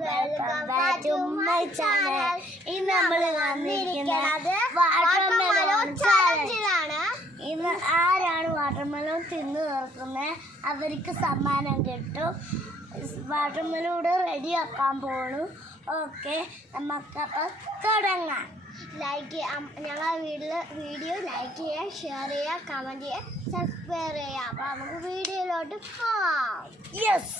Welcome back to my channel. ഇന്ന് നമ്മൾ വന്നിരിക്കുന്നത് വാട്ടർമെലോൺ ചാലഞ്ചിലാണ്. ഇന്ന് ആരാണ് വാട്ടർമെലോൺ തിന്നു തീർക്കുന്നത് അവർക്ക് സമ്മാനം കിട്ടും. വാട്ടർമെലോൺ റെഡിയാക്കാൻ പോണു. ഓക്കെ, നമുക്കപ്പോൾ തുടങ്ങാം. ഞങ്ങളുടെ വീഡിയോ ലൈക്ക് ചെയ്യുക, ഷെയർ ചെയ്യുക, കമൻറ്റ് ചെയ്യുക, സബ്സ്ക്രൈബ് ചെയ്യുക. അപ്പോൾ നമുക്ക് വീഡിയോയിലോട്ട് പോകാം. യെസ്,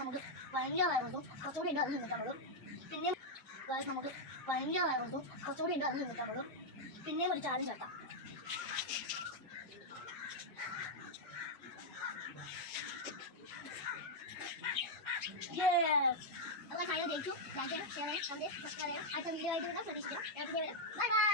നമുക്ക് ഭയങ്കരമായിരുന്നു. കുറച്ചുകൂടി ഉണ്ട് അത് നിന്നിട്ടുള്ളൂ. പിന്നെയും നമുക്ക് ഭയങ്കരമായിരുന്നു. കുറച്ചുകൂടി ഉണ്ട് അത് നിന്നിട്ടുള്ളൂ. പിന്നെയും ഒരു ചാലഞ്ച് നടത്താം. ജയിച്ചു. അടുത്ത വീഡിയോ ആയിട്ട് പ്രതീക്ഷിക്കാം. Bye bye.